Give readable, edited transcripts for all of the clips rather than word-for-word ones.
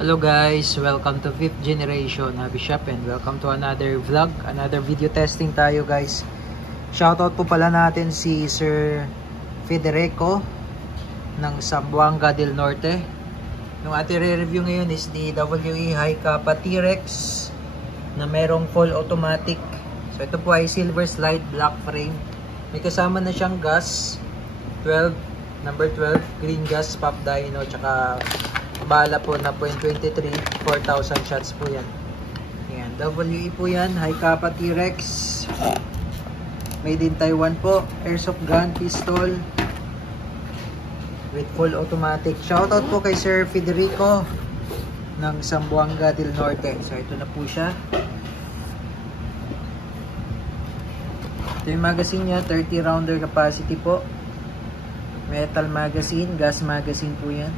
Hello guys, welcome to 5th generation Hobby Shop and welcome to another vlog, another video testing tayo guys. Shoutout po pala natin si Sir Federico ng Zamboanga del Norte. Yung ating re-review ngayon is the WE High Kappa T-Rex na merong full automatic. So ito po ay silver slide black frame. May kasama na siyang gas 12, number 12, green gas pop dyno, tsaka bala po na 0.23, 4,000 shots po yan. Ayan, WE po yan, High Kappa T-Rex. Made in Taiwan po, airsoft gun, pistol with full automatic. Shoutout po kay Sir Federico ng Zamboanga del Norte. So ito na po siya. Ito yung magazine niya, 30 rounder capacity po. Metal magazine, gas magazine po yan.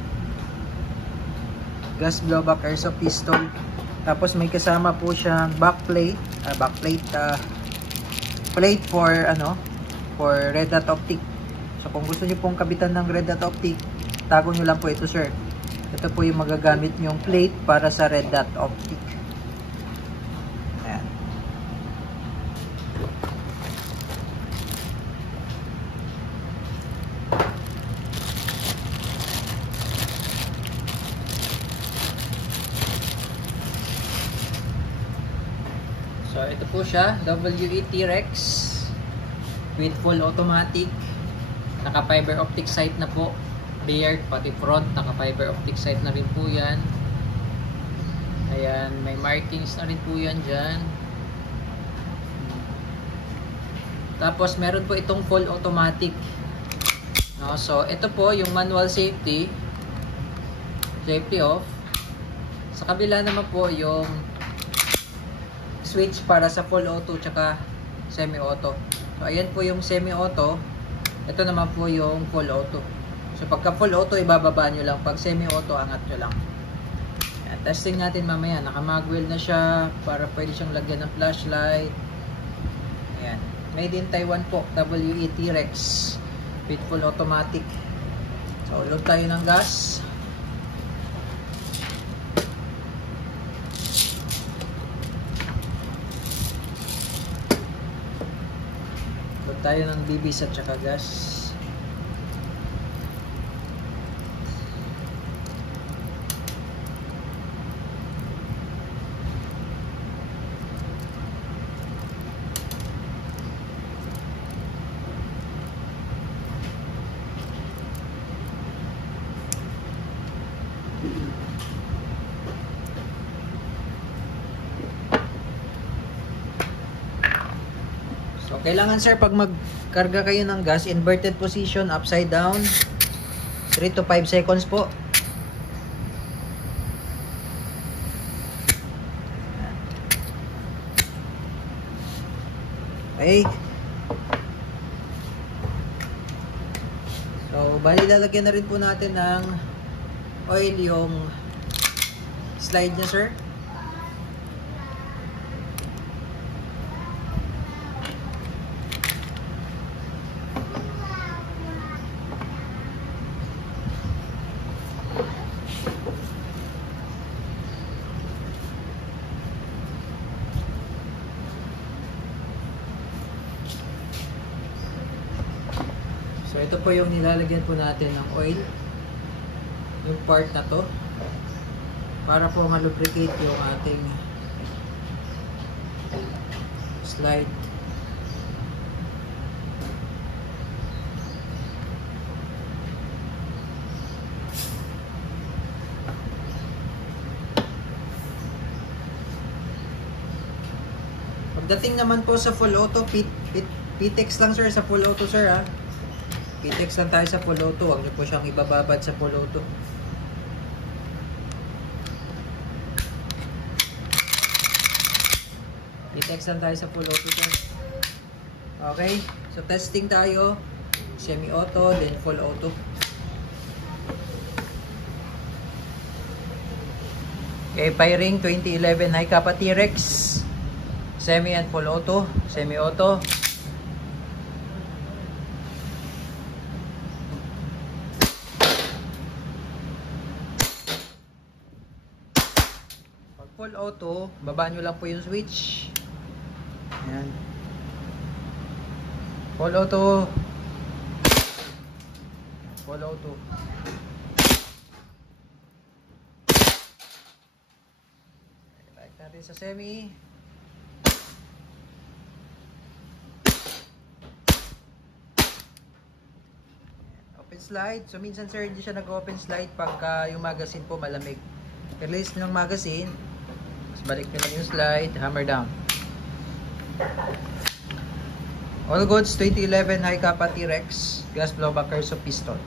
Gas blowback airsoft pistol. Tapos may kasama po siyang backplate, plate for for red dot optic. So kung gusto niyo pong kabitan ng red dot optic, tago niyo lang po ito, sir. Ito po yung magagamit yung plate para sa red dot optic. Ayan. So ito po siya, WE T-Rex with full automatic. Naka fiber optic sight na po. Rear pati front naka fiber optic sight na rin po yan. Ayan, may markings na rin po yan dyan. Tapos meron po itong full automatic. No, so ito po yung manual safety off. Sa kabila naman po yung switch para sa full auto tsaka semi auto. So ayan po yung semi auto. Ito naman po yung full auto. So pagka full auto, ibababa nyo lang. Pag semi auto, angat nyo lang. Ayan, testing natin mamaya. Naka-magwell na siya para pwede siyang lagyan ng flashlight. Ayan. Made in Taiwan po, WE T-Rex with full automatic. So load tayo ng gas. Tayo ng DBs at saka gas. So, kailangan sir, pag magkarga kayo ng gas, inverted position, upside down, 3 to 5 seconds po. Okay. So, bali lalagyan na rin po natin ng oil yung slide niya, sir. So ito po yung nilalagyan po natin ng oil, yung part na to, para po malubricate yung ating slide. Pagdating naman po sa full auto, PTEX lang sir sa full auto, sir ha. PTEX lang tayo sa full auto. Huwag nyo po siyang ibababad sa full auto. PTEX lang tayo sa full auto, sir. Okay. So testing tayo. Semi-auto, then full auto. Okay, firing 2011 High Kappa T-Rex. Semi and full auto. Semi-auto. full auto, baba nyo lang po yung switch. Ayan. Full auto. Full auto. Balik natin sa semi. Open slide. So minsan sir, hindi siya nag-open slide pagka yung magazine po malamig. Release nyo ng magazine. Tapos balik nyo lang yung slide. Hammer down. All goods 2011 high kappa T-Rex gas blowback curse of piston.